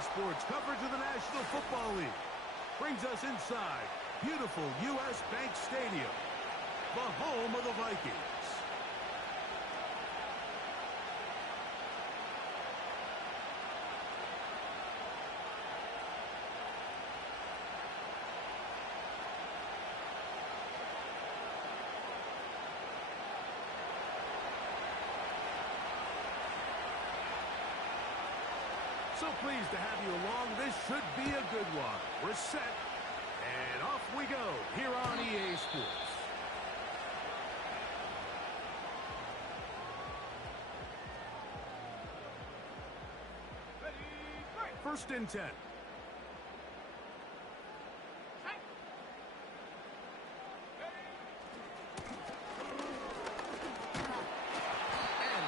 Sports coverage of the National Football League brings us inside beautiful U.S. Bank Stadium, the home of the Vikings. So pleased to have you along. This should be a good one. We're set, and off we go here on EA Sports. First and 10. And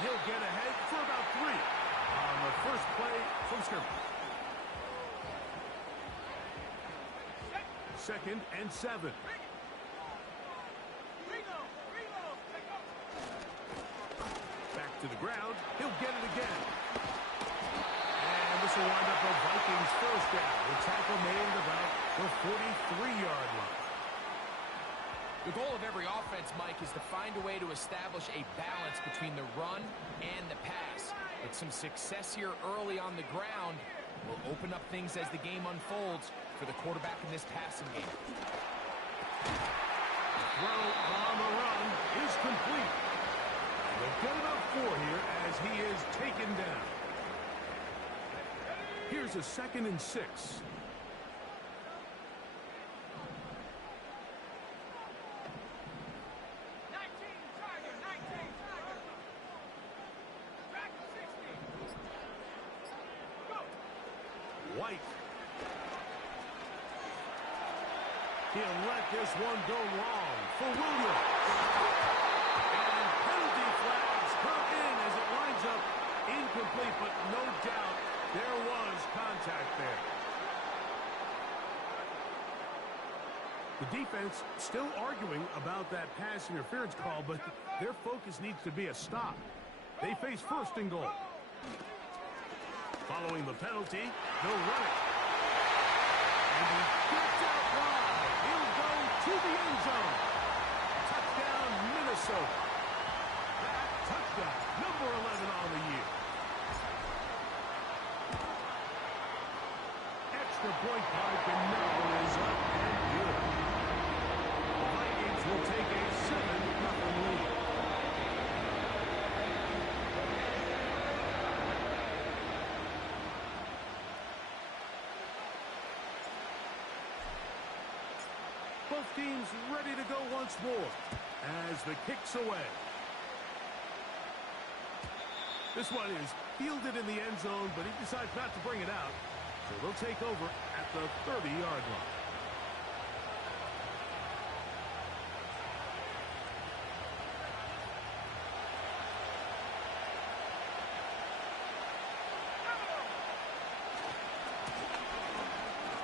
he'll get ahead for about 3 on the first play from scrimmage. Second and 7. Back to the ground. He'll get it again. And this will wind up a Vikings first down. The tackle made about the 43-yard line. The goal of every offense, Mike, is to find a way to establish a balance between the run and the pass. But some success here early on the ground will open up things as the game unfolds for the quarterback in this passing game. Throw on the run is complete. They'll get about 4 here as he is taken down. Here's a 2nd and 6. White. He'll let this one go long for Williams. And penalty flags come in as it winds up incomplete, but no doubt there was contact there. The defense still arguing about that pass interference call, but their focus needs to be a stop. They face first and goal. Following the penalty, they'll run it. And he gets out wide. He'll go to the end zone. Touchdown, Minnesota. That touchdown, number 11 on the year. Extra point by Cano is up and good. The Vikings will take a 7-0 lead. Both teams ready to go once more as the kick's away. This one is fielded in the end zone, but he decides not to bring it out. So they'll take over at the 30-yard line.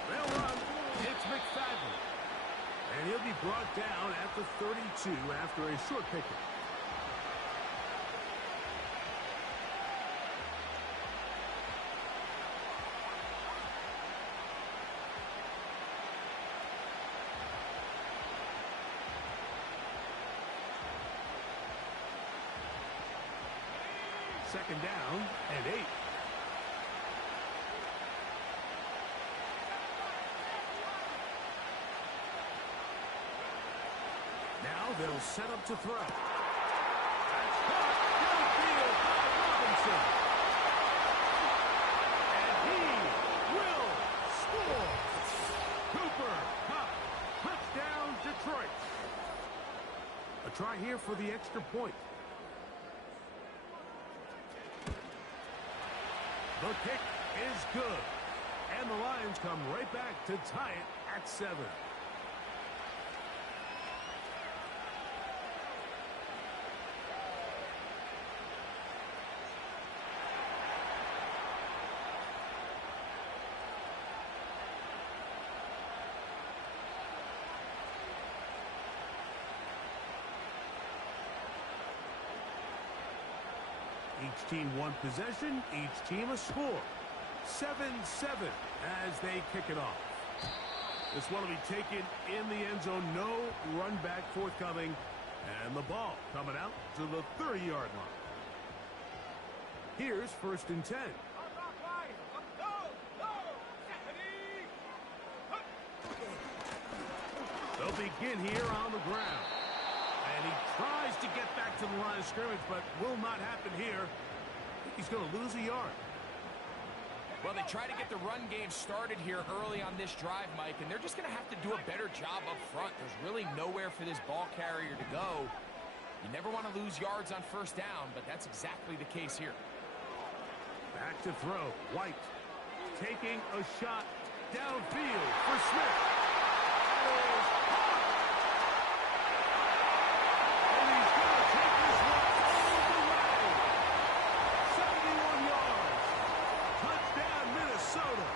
They'll run. It's McFadden. And he'll be brought down at the 32 after a short pickup. Second down and 8. Now they'll set up to throw. That's caught downfield by Robinson. And he will score. Cooper Kupp, touchdown Detroit. A try here for the extra point. The kick is good. And the Lions come right back to tie it at 7. Each team one possession, each team a score. 7-7 as they kick it off. This one will be taken in the end zone. No run back forthcoming. And the ball coming out to the 30-yard line. Here's 1st and 10. They'll begin here on the ground. And he tries to get back to the line of scrimmage, but will not happen here. He's going to lose a yard. Well, they try to get the run game started here early on this drive, Mike, and they're just going to have to do a better job up front. There's really nowhere for this ball carrier to go. You never want to lose yards on 1st down, but that's exactly the case here. Back to throw. White taking a shot downfield for Smith. And he's going to take this one all the way. 71 yards. Touchdown, Minnesota.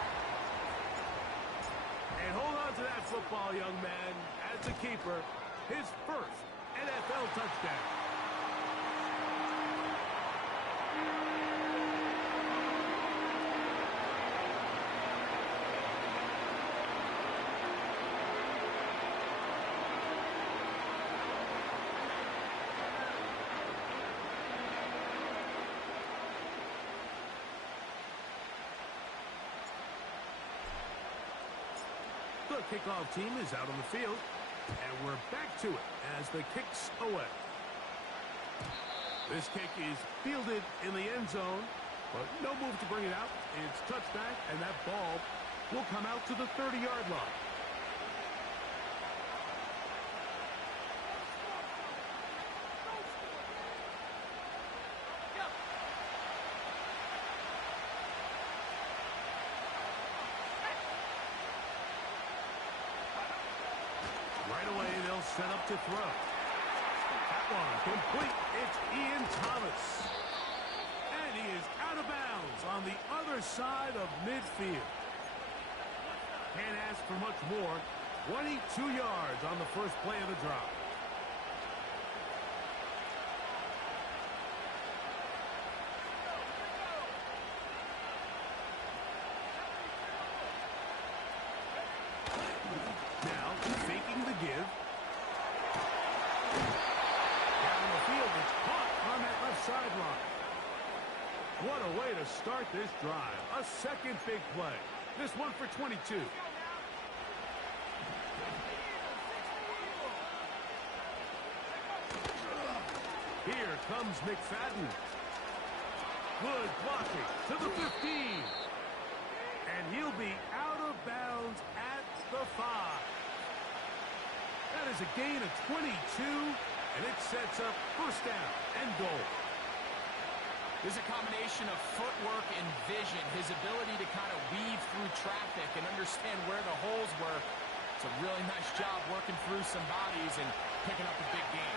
And hold on to that football, young man. As a keeper, his first NFL touchdown. The kickoff team is out on the field, and we're back to it as the kick's away. This kick is fielded in the end zone, but no move to bring it out. It's touchback, and that ball will come out to the 30-yard line. Right away, they'll set up to throw. That one complete. It's Ian Thomas. And he is out of bounds on the other side of midfield. Can't ask for much more. 22 yards on the first play of the drive. Sideline. What a way to start this drive. A second big play. This one for 22. Here comes McFadden. Good blocking to the 15. And he'll be out of bounds at the 5. That is a gain of 22, and it sets up 1st down and goal. There's a combination of footwork and vision, his ability to kind of weave through traffic and understand where the holes were. It's a really nice job working through some bodies and picking up a big gain.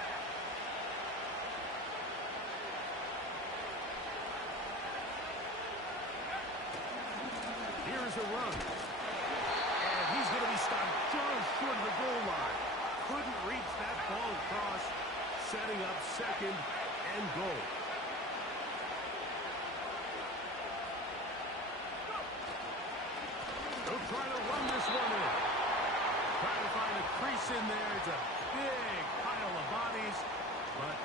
Here's a run. And he's going to be stopped just short of the goal line. Couldn't reach that ball across, setting up 2nd and goal. They'll try to run this one in. Trying to find a crease in there. It's a big pile of bodies, but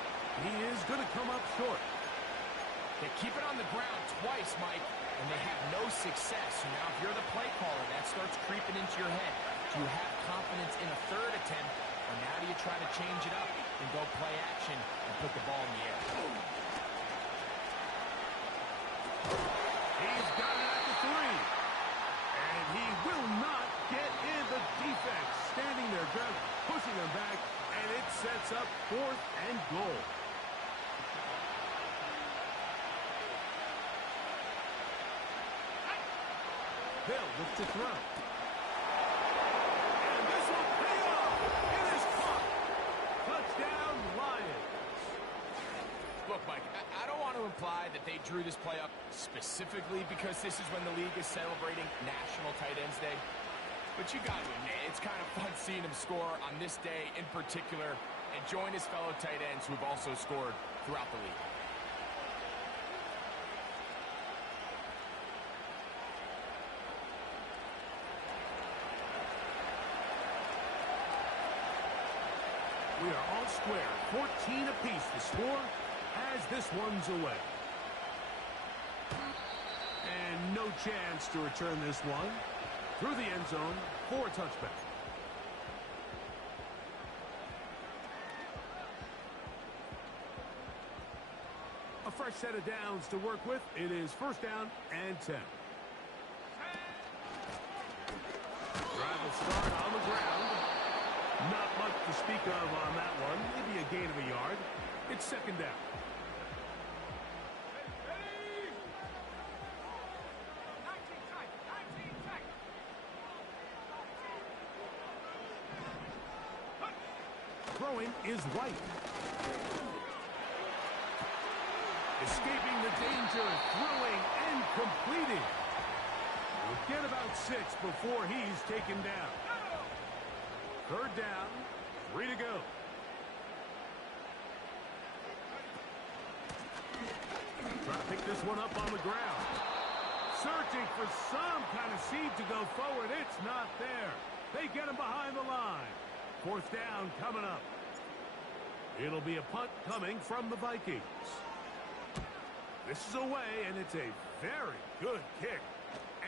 he is going to come up short. They keep it on the ground twice, Mike, and they have no success. So now if you're the play caller, that starts creeping into your head. Do you have confidence in a 3rd attempt, or now do you try to change it up and go play action and put the ball in the air? He's got it at the 3. And he will not get in. The defense standing their ground, pushing him back, and it sets up 4th and goal. They'll look to throw. And this will pay off. It is caught. Touchdown, Lions. Look, Mike, I don't want to imply that they drew this play up specifically because this is when the league is celebrating National Tight Ends Day. But you got to admit, it's kind of fun seeing him score on this day in particular and join his fellow tight ends who have also scored throughout the league. square. 14 apiece the score as this one's away. And no chance to return this one through the end zone for a touchback. A fresh set of downs to work with. It is first down and 10. Drive will start on the ground. Not much to speak of on that one. Maybe a gain of a yard. It's second down. Throwing is White. Escaping the danger, throwing and completing. We'll get about 6 before he's taken down. Third down, 3 to go. Trying to pick this one up on the ground. Searching for some kind of seed to go forward. It's not there. They get him behind the line. Fourth down coming up. It'll be a punt coming from the Vikings. This is away, and it's a very good kick.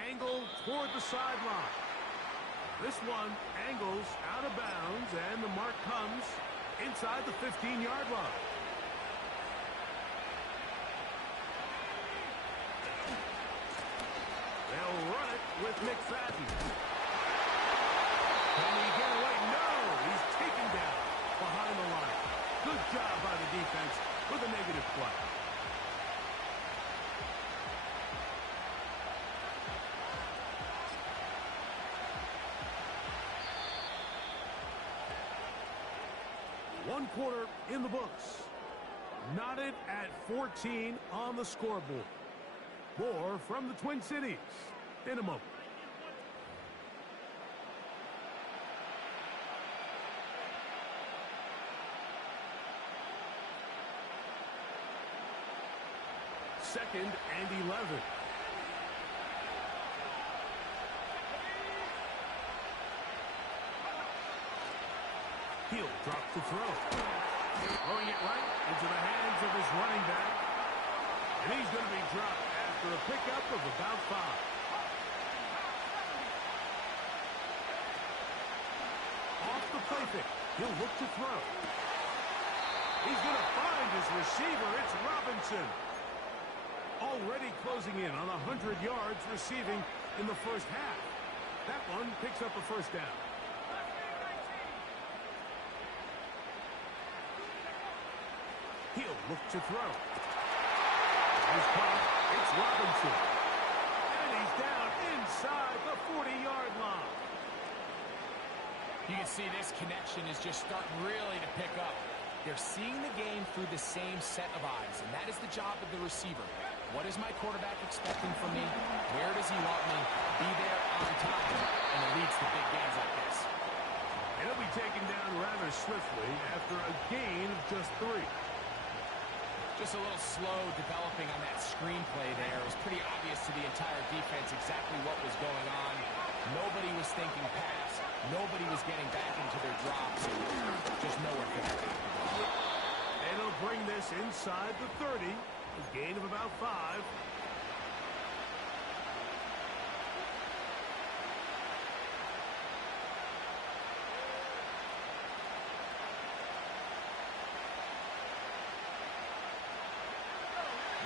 Angled toward the sideline. This one angles out of bounds, and the mark comes inside the 15-yard line. They'll run it with McFadden. Can he get away? No! He's taken down behind the line. Good job by the defense with a negative play. One quarter in the books. Knotted at 14 on the scoreboard. More from the Twin Cities in a moment. Second and 11. He'll drop to throw. Throwing it right into the hands of his running back. And he's going to be dropped after a pickup of about 5. Off the play pick. He'll look to throw. He's going to find his receiver. It's Robinson. Already closing in on 100 yards receiving in the first half. That one picks up a first down. He'll look to throw. He's caught. It's Robinson. And he's down inside the 40-yard line. You can see this connection is just starting really to pick up. They're seeing the game through the same set of eyes, and that is the job of the receiver. What is my quarterback expecting from me? Where does he want me? Be there on time, and it leads to big gains like this. And he'll be taken down rather swiftly after a gain of just 3. Just a little slow developing on that screenplay there. It was pretty obvious to the entire defense exactly what was going on. Nobody was thinking pass. Nobody was getting back into their drops. Just nowhere for that. And he'll bring this inside the 30. A gain of about 5.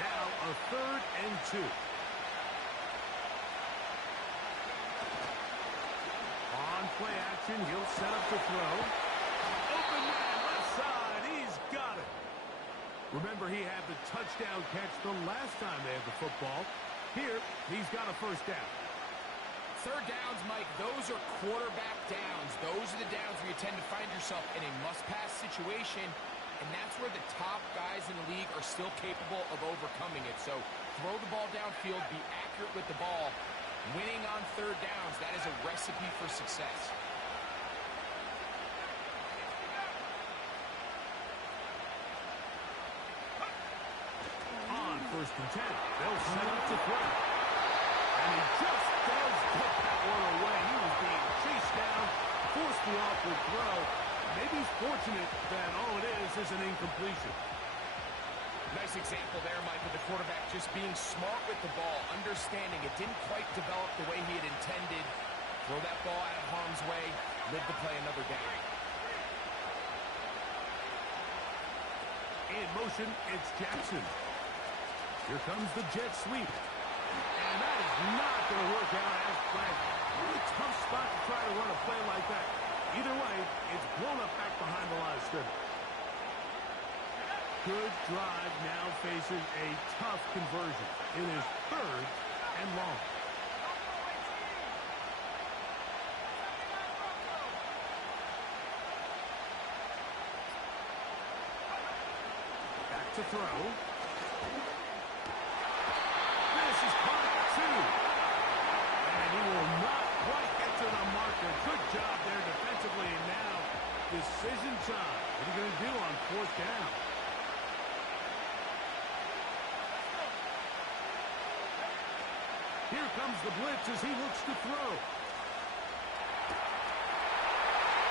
Now a 3rd and 2. On play action, he'll set up to throw. Open man left side. He's got it. Remember, he had the touchdown catch the last time they had the football. Here, he's got a first down. Third downs, Mike, those are quarterback downs. Those are the downs where you tend to find yourself in a must-pass situation, and that's where the top guys in the league are still capable of overcoming it. So throw the ball downfield, be accurate with the ball. Winning on third downs, that is a recipe for success. On 1st and 10, they'll set up to throw. And he just does put that one away. He was being chased down, forced the awkward throw, Maybe he's fortunate that all it is an incompletion. Nice example there, Mike, with the quarterback just being smart with the ball, understanding it didn't quite develop the way he had intended. Throw that ball out of harm's way, live to play another down. In motion, it's Jackson. Here comes the jet sweep. And that is not going to work out as planned. Really tough spot to try to run a play like that. Either way, it's blown up back behind the line of scrimmage. Good drive now faces a tough conversion. It is 3rd and long. Back to throw. This is caught 2. And he will not quite get to the marker. Good job there defensively. And now, decision time. What are you going to do on 4th down? Here comes the blitz as he looks to throw.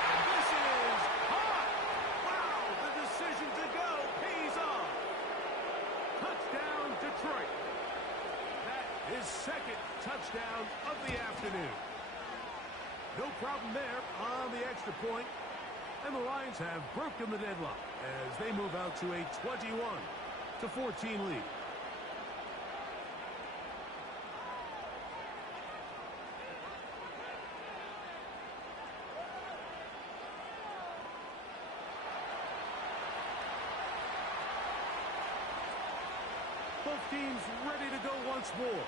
And this is caught. Wow, the decision to go pays off. Touchdown, Detroit. That is 2nd touchdown of the afternoon. No problem there on the extra point. And the Lions have broken the deadlock as they move out to a 21-14 lead. Both teams ready to go once more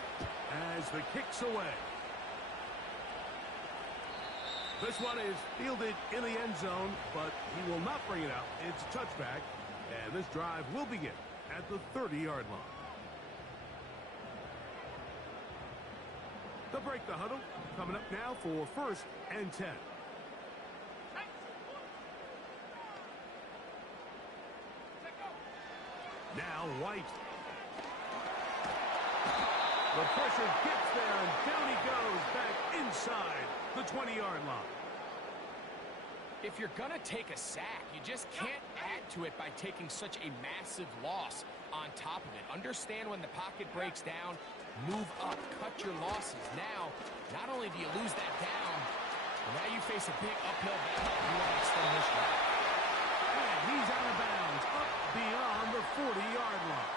as the kick's away. This one is fielded in the end zone, but he will not bring it out. It's a touchback, and this drive will begin at the 30-yard line. They'll break the huddle. Coming up now for 1st and 10. Now White. The pressure gets there, and down he goes back inside the 20-yard line. If you're going to take a sack, you just can't add to it by taking such a massive loss on top of it. Understand when the pocket breaks down, move up, cut your losses. Now, not only do you lose that down, but now you face a big uphill battle. You want to extend this drive. And he's out of bounds, up beyond the 40-yard line.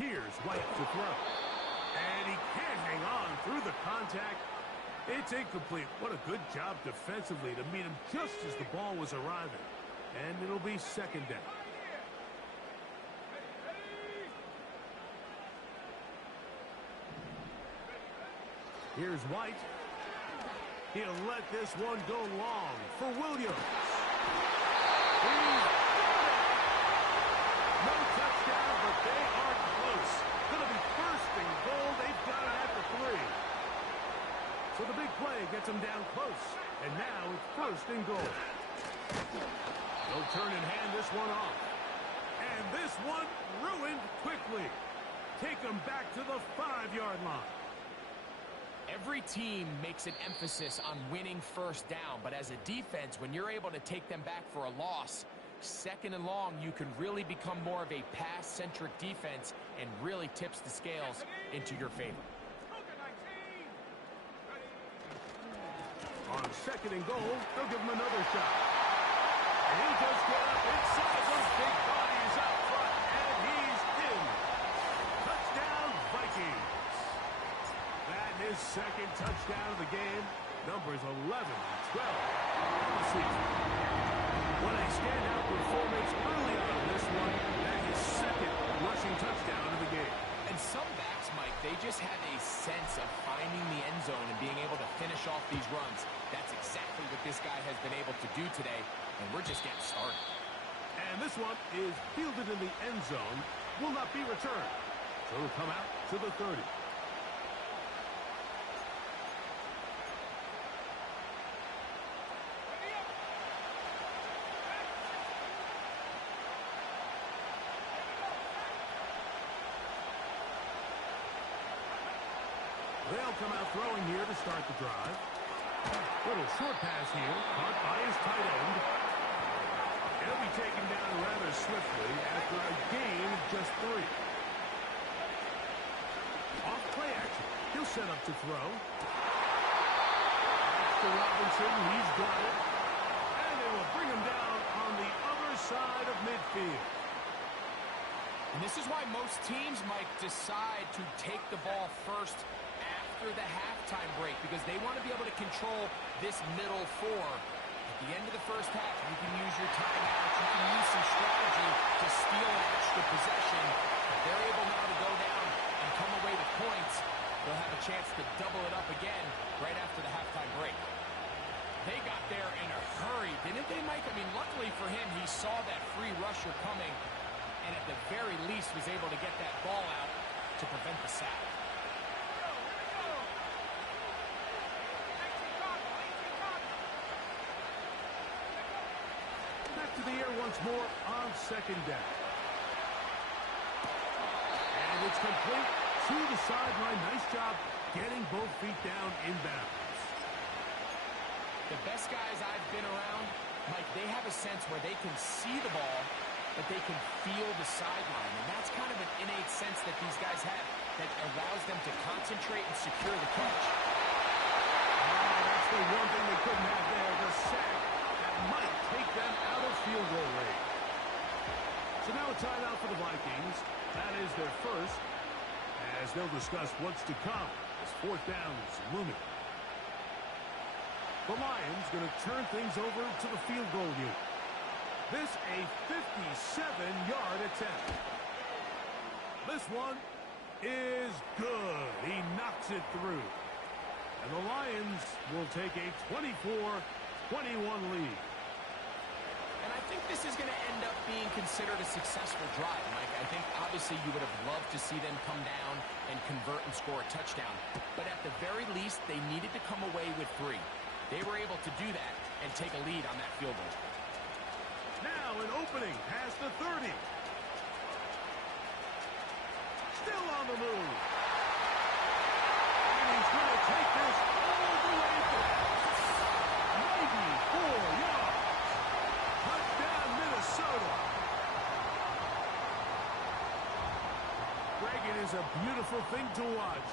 Here's White to throw. And he can't hang on through the contact. It's incomplete. What a good job defensively to meet him just as the ball was arriving. And it'll be 2nd down. Here's White. He'll let this one go long for Williams. He's no touchdown, but they are close. Going to be 1st and goal. They've got it at the 3. So the big play gets them down close. And now it's 1st and goal. They'll turn and hand this one off. And this one ruined quickly. Take them back to the 5-yard line. Every team makes an emphasis on winning 1st down, but as a defense, when you're able to take them back for a loss, 2nd and long, you can really become more of a pass-centric defense and really tips the scales into your favor. On 2nd and goal, they'll give him another shot. And he just got up inside those big bodies up front, and he's in. Touchdown, Vikings. That is 2nd touchdown of the game. Numbers 11 and 12 on the season. What a standout performance early on in this one. That is 2nd rushing touchdown of the game. And some backs, Mike, they just have a sense of finding the end zone and being able to finish off these runs. That's exactly what this guy has been able to do today, and we're just getting started. And this one is fielded in the end zone, will not be returned. So it'll come out to the 30. They'll come out throwing here to start the drive. Little short pass here, caught by his tight end. He'll be taken down rather swiftly after a gain of just 3. Off play action. He'll set up to throw. That's to Robinson. He's got it. And they will bring him down on the other side of midfield. And this is why most teams, Mike, decide to take the ball first after the halftime break, because they want to be able to control this middle 4. At the end of the first half, you can use your timeouts, you can use some strategy to steal an extra possession. If they're able now to go down and come away with points, they'll have a chance to double it up again right after the halftime break. They got there in a hurry, didn't they, Mike? I mean, luckily for him, he saw that free rusher coming, and at the very least was able to get that ball out to prevent the sack. Back to the air once more on second down. And it's complete to the sideline. Nice job getting both feet down in bounds. The best guys I've been around, Mike, they have a sense where they can see the ball, but they can feel the sideline. And that's kind of an innate sense that these guys have that allows them to concentrate and secure the catch. That's the one thing they couldn't have there, the sack that might take them out of field goal range. So now a timeout for the Vikings. That is their first, as they'll discuss what's to come as fourth down is looming. The Lions going to turn things over to the field goal unit. This a 57-yard attempt. This one is good. He knocks it through. And the Lions will take a 24-21 lead. And I think this is going to end up being considered a successful drive, Mike. I think obviously you would have loved to see them come down and convert and score a touchdown. But at the very least, they needed to come away with 3. They were able to do that and take a lead on that field goal. Now an opening past the 30. Still on the move. And he's going to take this all the way back. 94 yards. Touchdown, Minnesota. Greg, it is a beautiful thing to watch.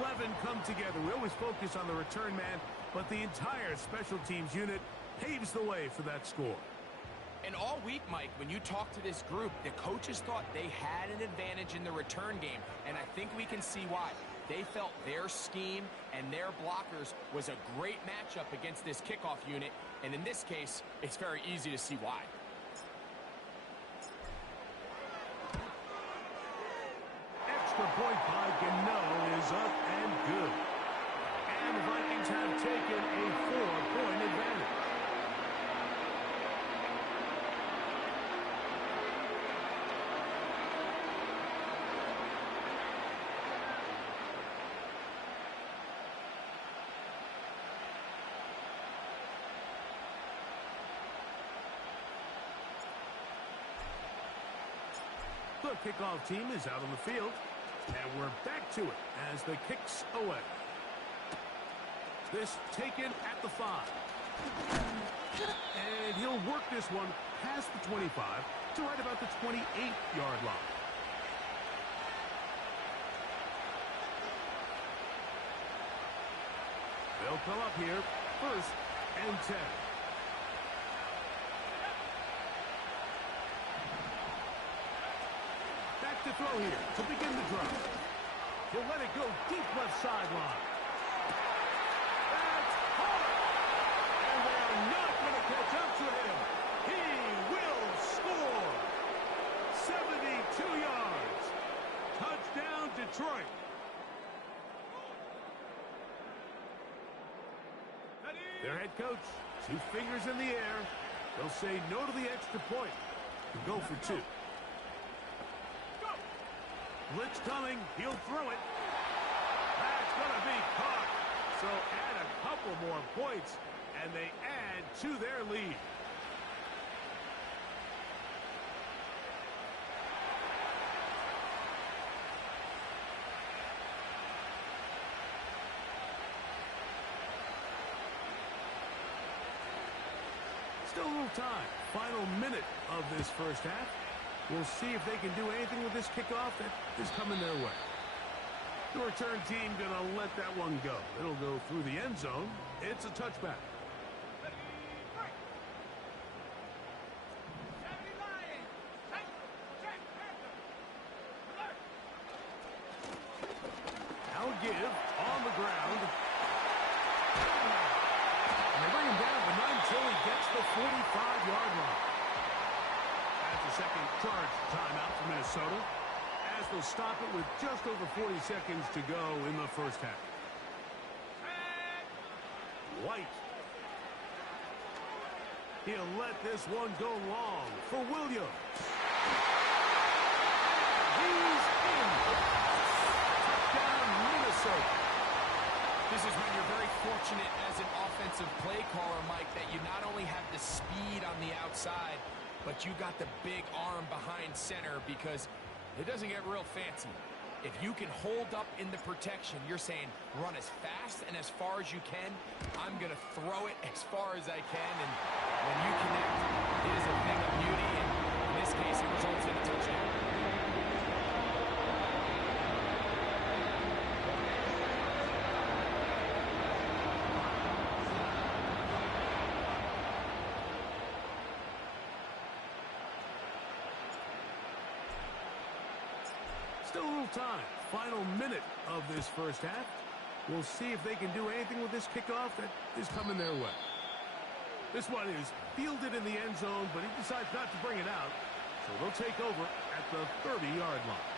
11 come together. We always focus on the return man, but the entire special teams unit paves the way for that score. And all week, Mike, when you talk to this group, the coaches thought they had an advantage in the return game, and I think we can see why. They felt their scheme and their blockers was a great matchup against this kickoff unit, and in this case, it's very easy to see why. Extra point by Gano is up and good. And the Vikings have taken a 4-point advantage. The kickoff team is out on the field, and we're back to it as the kick's away. This taken at the 5. And he'll work this one past the 25 to right about the 28-yard line. They'll come up here, 1st and 10. To throw here to begin the drive. He'll let it go deep left sideline. That's hard. And they are not going to catch up to him. He will score. 72 yards. Touchdown, Detroit. Their head coach, 2 fingers in the air. They'll say no to the extra point and go for 2. Blitz coming. He'll throw it. That's going to be caught. So add a couple more points, and they add to their lead. Still a little time. Final minute of this first half. We'll see if they can do anything with this kickoff that is coming their way. The return team going to let that one go. It'll go through the end zone. It's a touchback. Now give on the ground. And they bring him down, but not until he gets the 45-yard line. That's the second charge timeout for Minnesota, as they'll stop it with just over 40 seconds to go in the first half. White. He'll let this one go long for Williams. He's in. Touchdown, Minnesota. This is when you're very fortunate as an offensive play caller, Mike, that you not only have the speed on the outside, but you got the big arm behind center, because it doesn't get real fancy. If you can hold up in the protection, you're saying run as fast and as far as you can. I'm going to throw it as far as I can, and when you connect, it is a thing of beauty, and in this case, it results in a touchdown. Still a little time. Final minute of this first half. We'll see if they can do anything with this kickoff that is coming their way. This one is fielded in the end zone, but he decides not to bring it out. So they'll take over at the 30-yard line.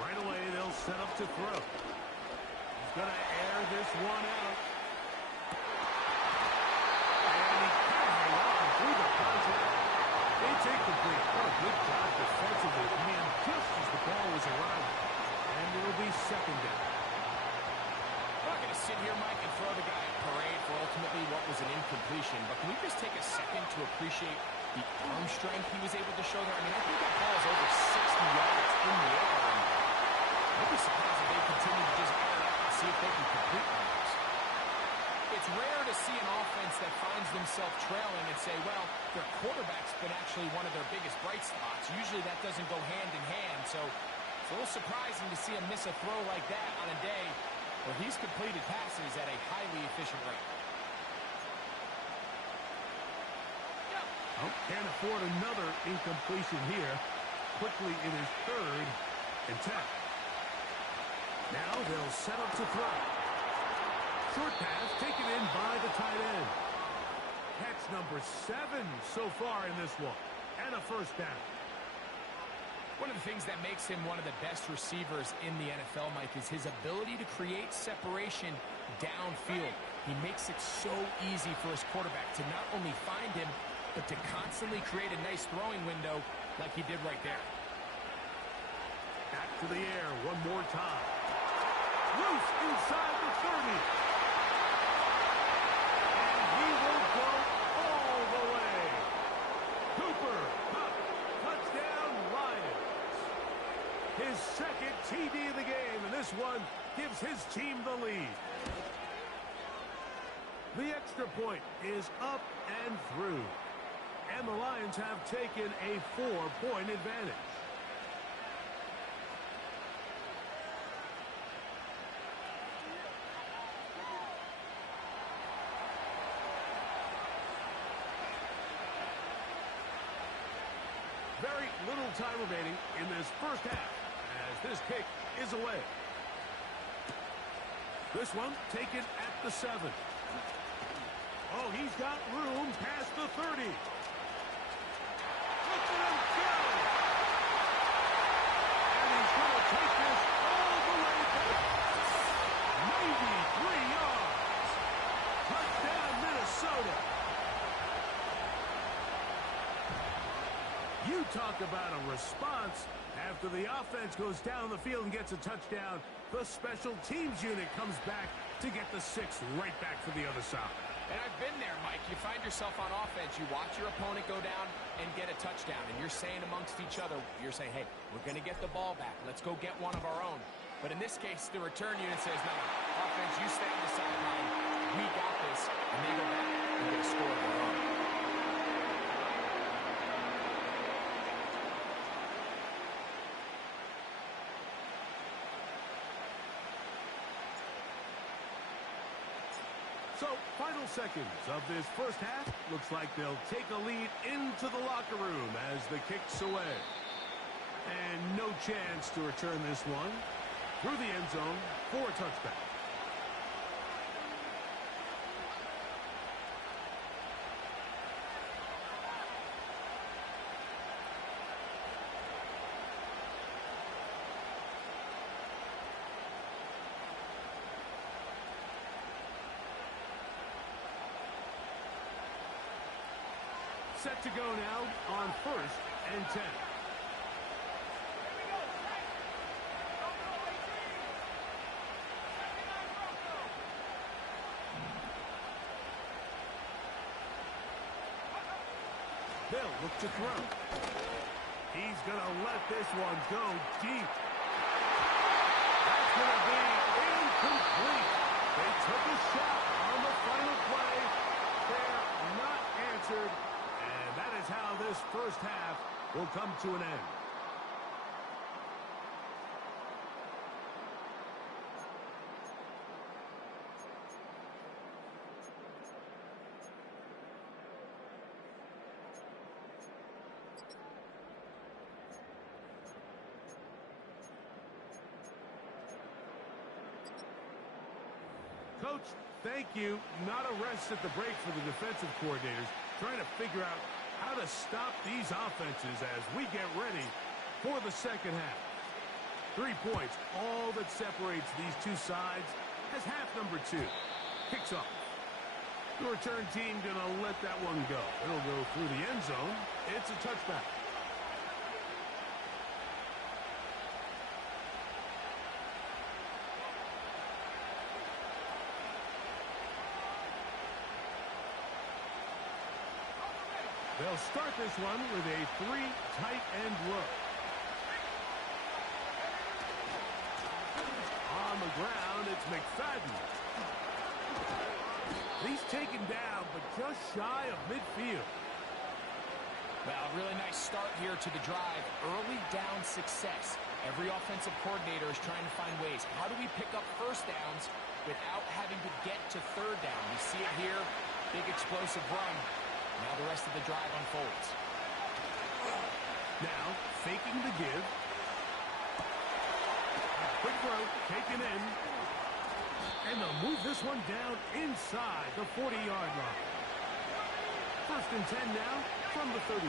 Right away, they'll set up to throw. He's going to air this one out. And he can't hang on through the contact. It's incomplete. What a good job defensively. Man, just as the ball was arriving. And it'll be second down. I'm not going to sit here, Mike, and throw the guy a parade for ultimately what was an incompletion, but can we just take a second to appreciate the arm strength he was able to show there? I mean, I think that ball is over 60 yards in the air. I'd be surprised if they continue to just air it out and see if they can complete one of those. It's rare to see an offense that finds themselves trailing and say, well, their quarterback's been actually one of their biggest bright spots. Usually that doesn't go hand in hand, so it's a little surprising to see him miss a throw like that on a day where he's completed passes at a highly efficient rate. Oh, can't afford another incompletion here. Quickly, it is 3rd and 10. Now they'll set up to throw. Short pass taken in by the tight end. Catch number 7 so far in this one. And a first down. One of the things that makes him one of the best receivers in the NFL, Mike, is his ability to create separation downfield. He makes it so easy for his quarterback to not only find him, but to constantly create a nice throwing window like he did right there. Back to the air one more time. Loose inside the 30. And he will go all the way. Cooper Kupp, touchdown Lions. His second TD of the game, and this one gives his team the lead. The extra point is up and through. And the Lions have taken a 4-point advantage. Very little time remaining in this first half as this kick is away. This one taken at the 7. Oh, he's got room past the 30. Look at him go! And he's going to take this all the way back. Maybe 3 yards. Touchdown, Minnesota. talk about a response. After the offense goes down the field and gets a touchdown, the special teams unit comes back to get the 6 right back for the other side. And I've been there, Mike. You find yourself on offense, you watch your opponent go down and get a touchdown, and you're saying amongst each other, you're saying, hey, we're going to get the ball back. Let's go get one of our own. But in this case, the return unit says, no, offense, you stay on the sideline. We got this. And they go back and get a score of their own. So, final seconds of this first half. Looks like they'll take a lead into the locker room as the kick's away. And no chance to return this one through the end zone for a touchback. Set to go now on 1st and 10. They'll look to throw. He's going to let this one go deep. That's going to be incomplete. They took a shot on the final play. They're not answered. And that is how this first half will come to an end. Coach, thank you. Not a rest at the break for the defensive coordinators, trying to figure out how to stop these offenses as we get ready for the second half. 3 points, all that separates these two sides as half number 2 kicks off. The return team going to let that one go. It'll go through the end zone. It's a touchback. They'll start this one with a 3 tight end look. On the ground, it's McFadden. He's taken down, but just shy of midfield. Well, really nice start here to the drive. Early down success. Every offensive coordinator is trying to find ways. How do we pick up first downs without having to get to third down? We see it here. Big explosive run. Now the rest of the drive unfolds. Now, faking the give. Quick throw, taken in. And they'll move this one down inside the 40-yard line. 1st and 10 now from the 36.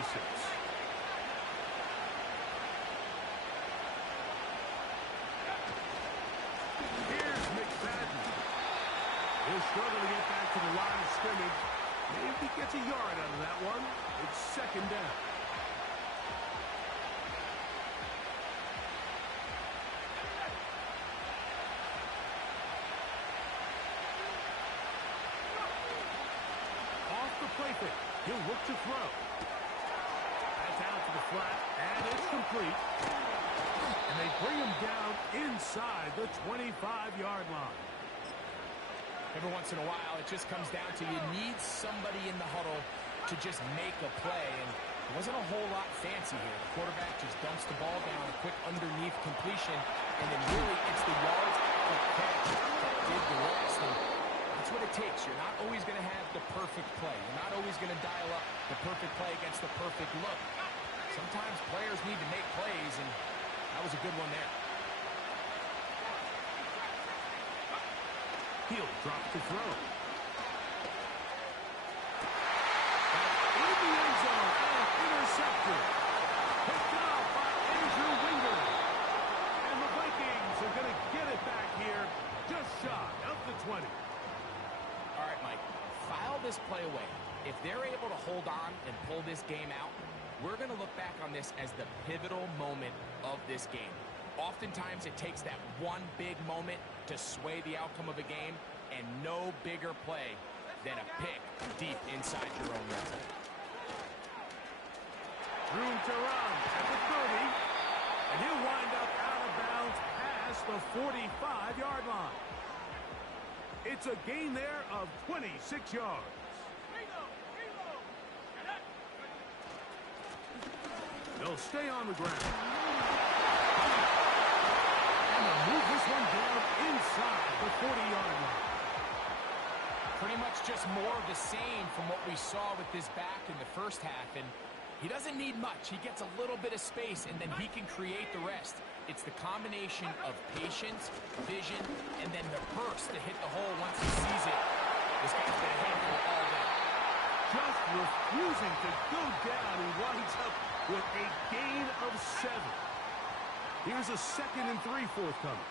Here's McFadden. He'll struggle to get back to the line of scrimmage. Maybe he gets a yard out of that one. It's 2nd down. Off the play fake. He'll look to throw. That's out to the flat, and it's complete. And they bring him down inside the 25-yard line. Every once in a while, it just comes down to you need somebody in the huddle to just make a play. And it wasn't a whole lot fancy here. The quarterback just dumps the ball down, a quick underneath completion, and then really it's the yards for catch that did the rest. And that's what it takes. You're not always going to have the perfect play. You're not always going to dial up the perfect play against the perfect look. Sometimes players need to make plays, and that was a good one there. He'll drop to throw. In the end zone and intercepted. Picked off by Andrew Winger. And the Vikings are going to get it back here just shy of the 20. All right, Mike, file this play away. If they're able to hold on and pull this game out, We're going to look back on this as the pivotal moment of this game. Oftentimes, it takes that one big moment to sway the outcome of a game, and no bigger play than a pick deep inside your own red zone. Room to run at the 30, and he'll wind up out of bounds past the 45-yard line. It's a gain there of 26 yards. They'll stay on the ground. And they'll move this one down inside the 40-yard line. Pretty much just more of the same from what we saw with this back in the first half. And he doesn't need much. He gets a little bit of space, and then he can create the rest. It's the combination of patience, vision, and then the burst to hit the hole once he sees it. This guy's been a handful all day. Just refusing to go down. He winds up with a gain of 7. Here's a 2nd and 3 forthcoming.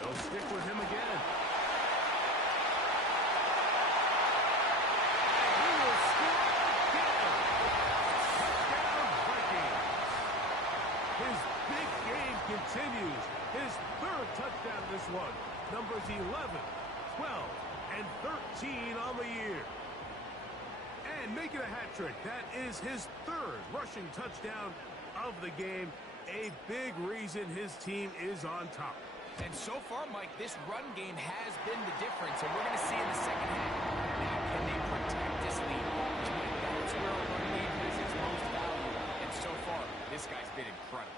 They'll stick with him again. And he will score again. Touchdown Vikings. His big game continues. His 3rd touchdown this one. Numbers 11, 12, and 13 on the year. And making a hat trick. That is his 3rd rushing touchdown of the game. A big reason his team is on top. And so far, Mike, this run game has been the difference, and we're going to see in the second half. Now, can they protect this lead? That's where a run game has its most value. And so far, this guy's been incredible.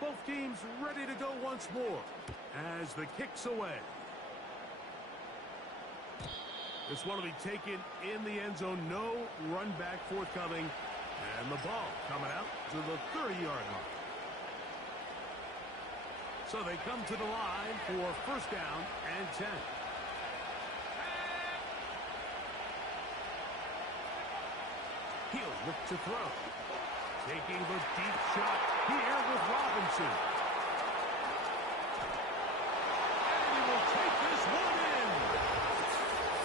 Both teams ready to go once more as the kick's away. This one will be taken in the end zone. No run back forthcoming. And the ball coming out to the 30-yard line. So they come to the line for 1st down and 10. He'll look to throw. Taking the deep shot here with Robinson. And he will take this one in.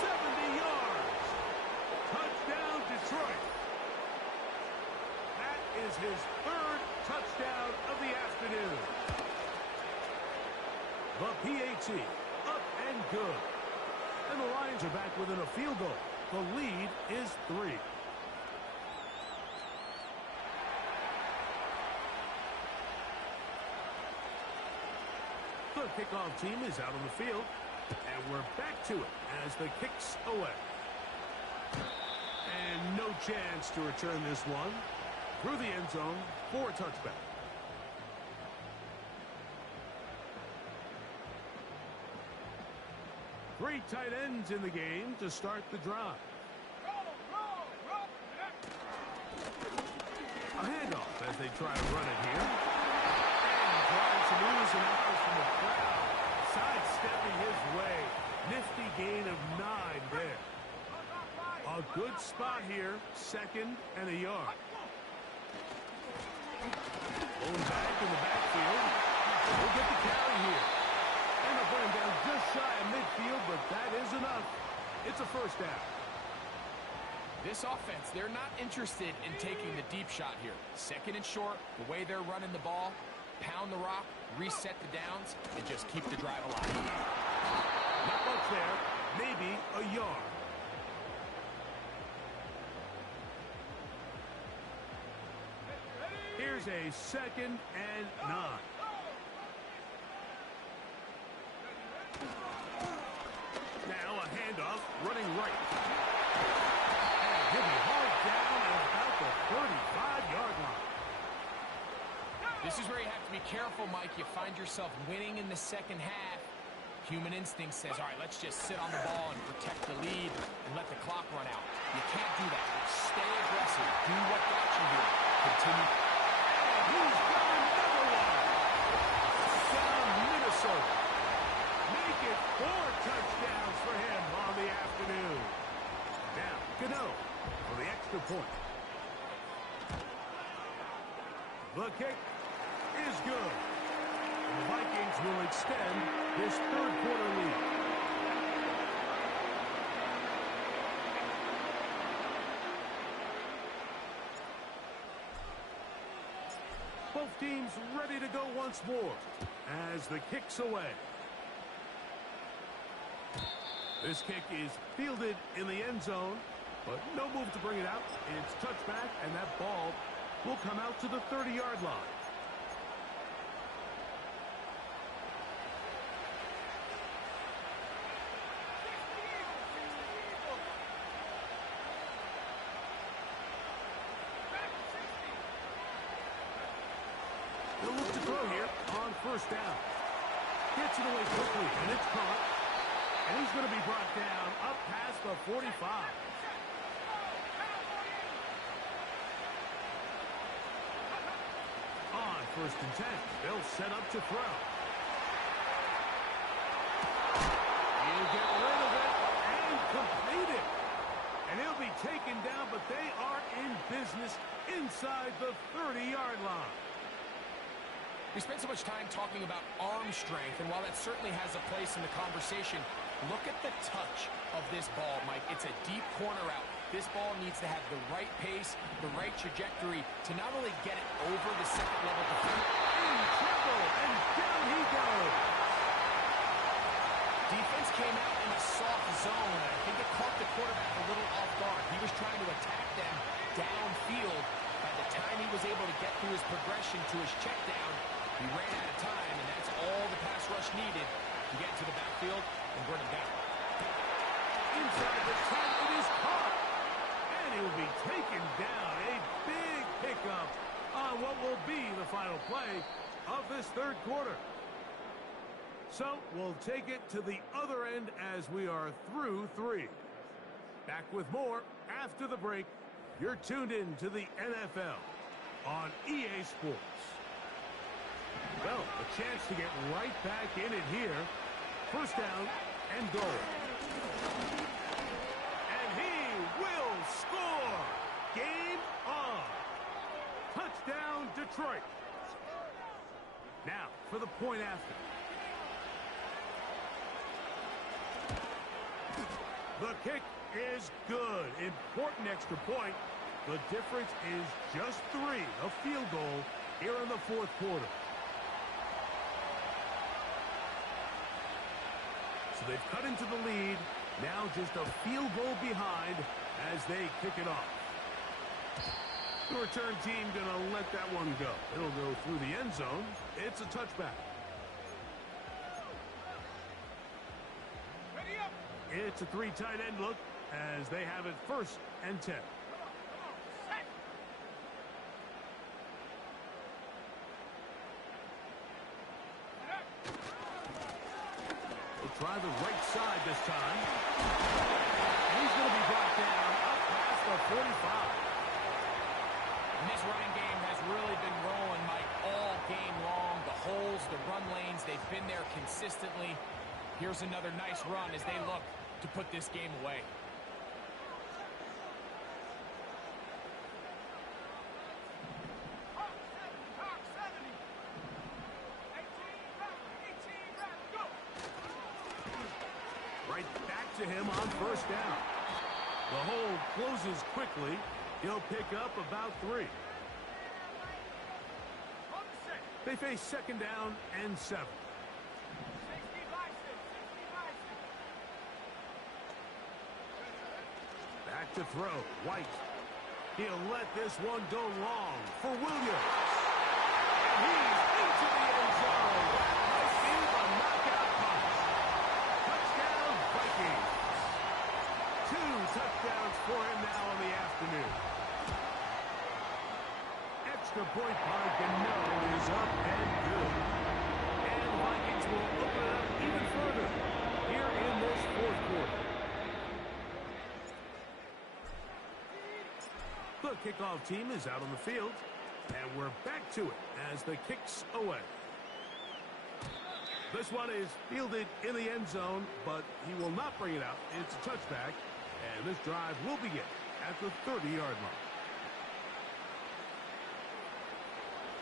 70 yards. Touchdown, Detroit. That is his 3rd touchdown of the afternoon. The PAT up and good. And the Lions are back within a field goal. The lead is 3. The kickoff team is out on the field, and we're back to it as the kick's away. And no chance to return this one through the end zone for a touchback. Three tight ends in the game to start the drive. A handoff as they try to run it here. Trying to lose an eye from the crowd. Sidestepping his way. Nifty gain of 9 there. A good spot here. 2nd and a yard. Going back in the backfield. We'll get the carry here. And they'll put him down just shy of midfield, but that is enough. It's a 1st down. This offense, they're not interested in taking the deep shot here. 2nd and short, the way they're running the ball. Pound the rock, reset the downs, and just keep the drive alive. Not much there. Maybe a yard. Here's a 2nd and 9. Now a handoff, running right. And he'll be hauled down at about the 35-yard line. This is where you have to be careful, Mike. You find yourself winning in the second half. Human instinct says, all right, let's just sit on the ball and protect the lead and let the clock run out. You can't do that. Stay aggressive. Do what got you here. Continue. And he's got another one. Down Minnesota. Make it 4 touchdowns for him on the afternoon. Now, Gano for the extra point. The kick is good. The Vikings will extend this third quarter lead. Both teams ready to go once more as the kick's away. This kick is fielded in the end zone, but no move to bring it out. It's touchback, and that ball will come out to the 30-yard line. He'll look to throw here on first down. Gets it away quickly, and it's caught. And he's going to be brought down up past the 45. On first and 10, they'll set up to throw. He'll get rid of it and complete it. And he'll be taken down, but they are in business inside the 30-yard line. We spent so much time talking about arm strength, and while that certainly has a place in the conversation, look at the touch of this ball, Mike. It's a deep corner out. This ball needs to have the right pace, the right trajectory to not only get it over the second level defender. In trouble, and down he goes. Defense came out in a soft zone, and I think it caught the quarterback a little off guard. He was trying to attack them downfield. By the time he was able to get through his progression to his check down, he ran out of time, and that's all the pass rush needed to get to the backfield and bring him down. Inside the 10, it is caught. And he will be taken down. A big pickup on what will be the final play of this third quarter. So we'll take it to the other end as we are through 3. Back with more after the break. You're tuned in to the NFL on EA Sports. Well, a chance to get right back in it here. First down and goal. And he will score. Game on. Touchdown, Detroit. Now, for the point after. The kick is good. Important extra point. The difference is just 3. A field goal here in the fourth quarter. So they've cut into the lead. Now just a field goal behind as they kick it off. The return team going to let that one go. It'll go through the end zone. It's a touchback. Ready up. It's a 3 tight end look as they have it first and 10. Try the right side this time. He's going to be brought down up past the 45. And this running game has really been rolling, Mike, all game long. The holes, the run lanes, they've been there consistently. Here's another nice run as they look to put this game away. To him on first down. The hole closes quickly. He'll pick up about 3. They face second down and 7. Back to throw. White. He'll let this one go long for Williams. And he's into the end zone. That might be the knockout punch. Touchdown, Vikings. 2 touchdowns for him now in the afternoon. Extra point by Gano is up and good. And the Vikings will open it up even further here in this fourth quarter. The kickoff team is out on the field, and we're back to it as the kick's away. This one is fielded in the end zone, but he will not bring it out. It's a touchback, and this drive will begin at the 30-yard line.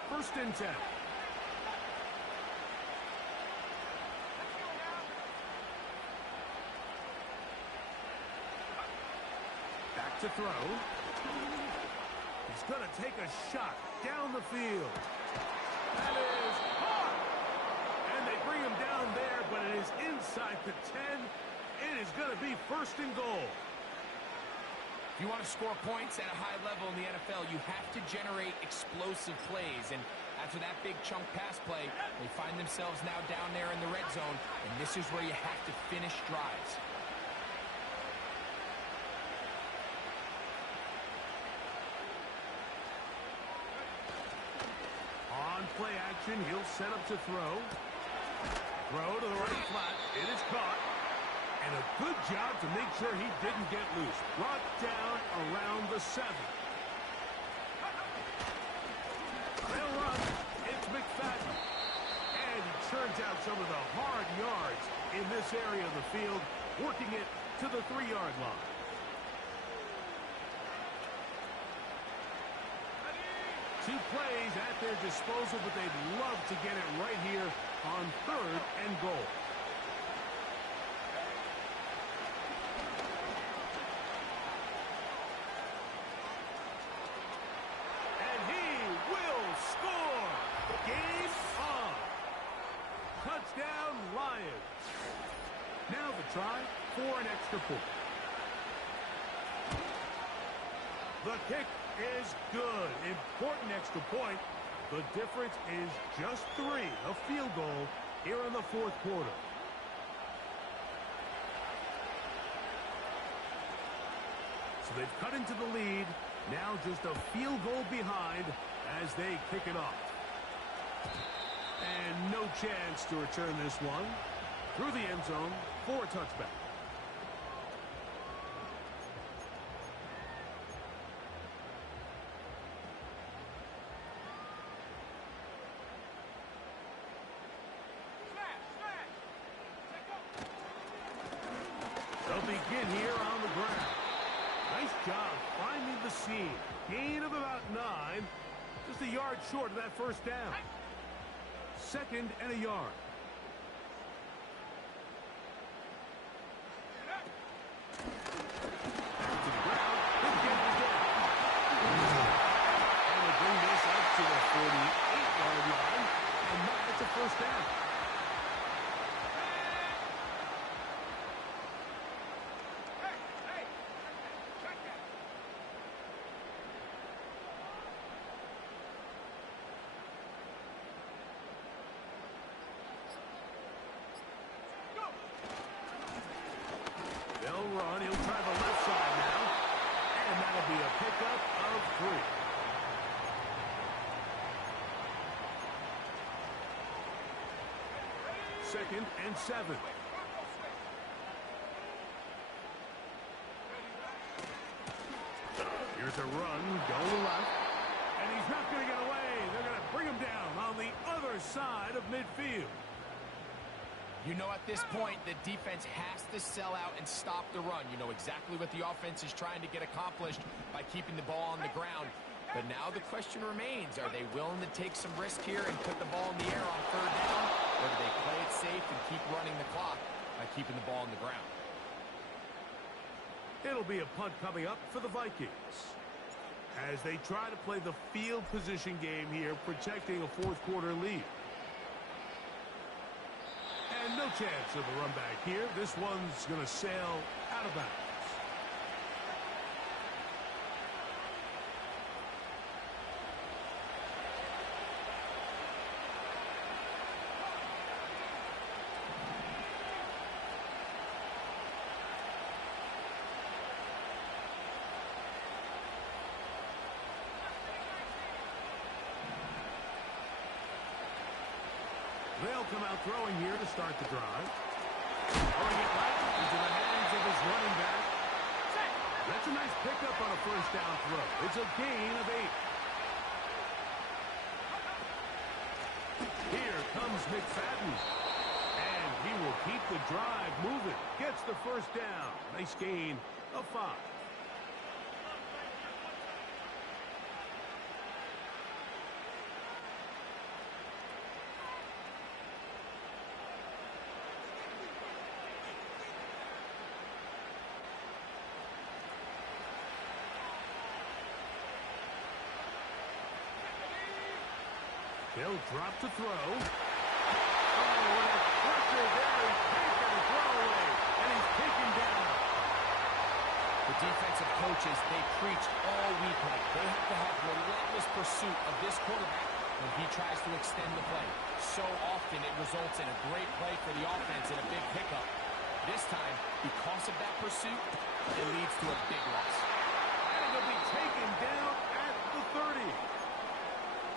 First and 10. to throw. He's going to take a shot down the field. That is hard. And they bring him down there, but it is inside the 10. It is going to be first and goal. If you want to score points at a high level in the NFL, you have to generate explosive plays. And after that big chunk pass play, they find themselves now down there in the red zone, and this is where you have to finish drives. On play action, he'll set up to throw. Throw to the right flat. It is caught. And a good job to make sure he didn't get loose. Brought down around the 7. They'll run. It's McFadden. And he turns out some of the hard yards in this area of the field, working it to the 3-yard line. Two plays at their disposal, but they'd love to get it right here on 3rd and goal. And he will score. Game on. Touchdown, Lions. Now the try for an extra point. The kick is good. Important extra point. The difference is just 3. A field goal here in the 4th quarter. So they've cut into the lead. Now just a field goal behind as they kick it off. And no chance to return this one. Through the end zone for a touchback. They'll begin here on the ground. Nice job finding the seam. Gain of about 9. Just a yard short of that first down. 2nd and a yard. Back to the ground. He'll get it again. And they'll bring this up to the 48-yard line. And that's a first down. They'll run. He'll try the left side now. And that'll be a pickup of 3. 2nd and 7. Here's a run. Going left. And he's not going to get away. They're going to bring him down on the other side of midfield. You know at this point the defense has to sell out and stop the run. You know exactly what the offense is trying to get accomplished by keeping the ball on the ground. But now the question remains, are they willing to take some risk here and put the ball in the air on 3rd down? Or do they play it safe and keep running the clock by keeping the ball on the ground? It'll be a punt coming up for the Vikings as they try to play the field position game here, protecting a 4th quarter lead. And no chance of a run back here. This one's going to sail out of bounds. They'll come out throwing here to start the drive. Throwing it right into the hands of his running back. That's a nice pickup on a first down throw. It's a gain of 8. Here comes McFadden. And he will keep the drive moving. Gets the first down. Nice gain of 5. They'll drop to throw. Oh, what a pressure there. He's taken a throwaway, and he's taken down. The defensive coaches, they preached all week like they have to have relentless pursuit of this quarterback when he tries to extend the play. So often it results in a great play for the offense and a big pickup. This time, because of that pursuit, it leads to a big loss. And he'll be taken down at the 30.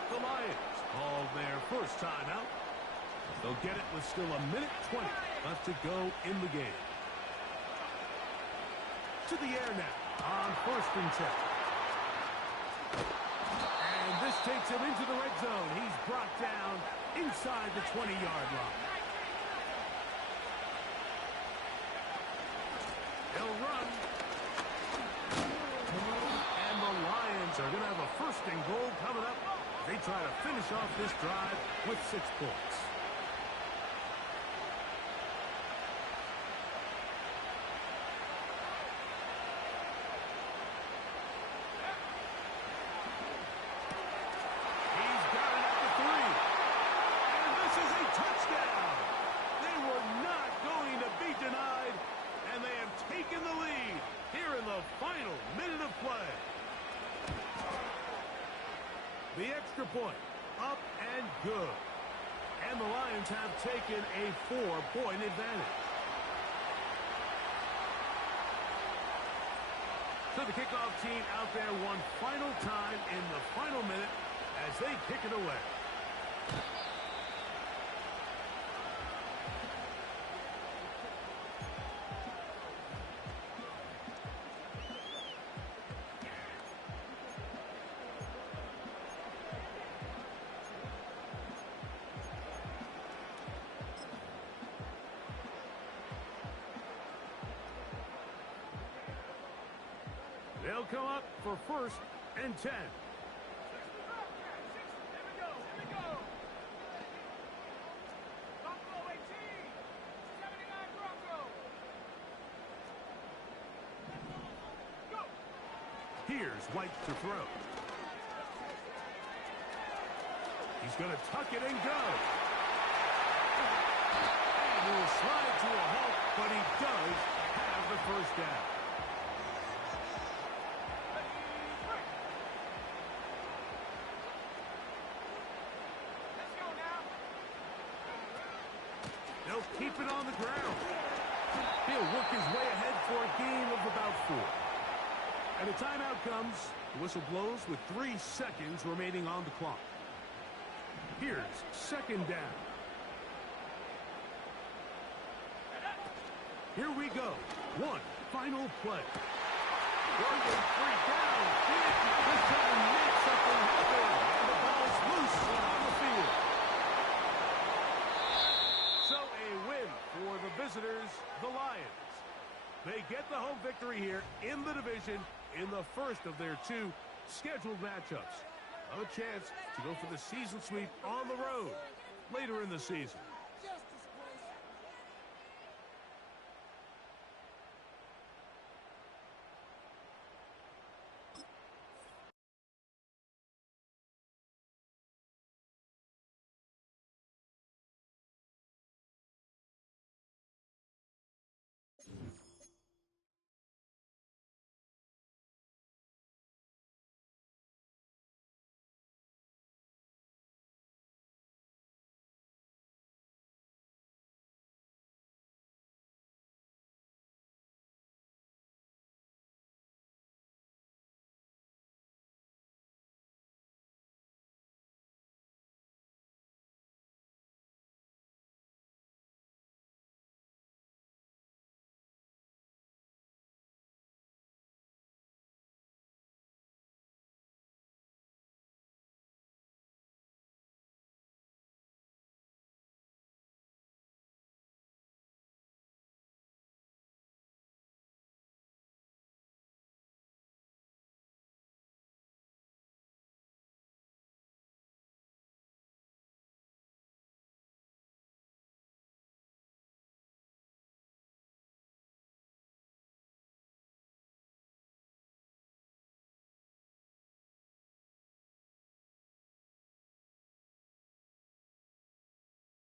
The Lions call their first timeout. They'll get it with still 1:20 left to go in the game. To the air now on 1st and 10. And this takes him into the red zone. He's brought down inside the 20-yard line. They'll run. And the Lions are going to have a 1st and goal coming up. They try to finish off this drive with 6 points. The extra point, up and good. And the Lions have taken a 4-point advantage. So the kickoff team out there one final time in the final minute as they kick it away. They'll come up for 1st and 10. Here's White to throw. He's going to tuck it and go. And he will slide to a halt, but he does have the 1st down. They'll keep it on the ground. He'll work his way ahead for a gain of about 4. And a timeout comes. The whistle blows with 3 seconds remaining on the clock. Here's 2nd down. Here we go. One final play. Working 3 down. This time makes something happen. And the ball's loose on the field. So a win for the visitors, the Lions. They get the home victory here in the division in the 1st of their 2 scheduled matchups. A chance to go for the season sweep on the road later in the season.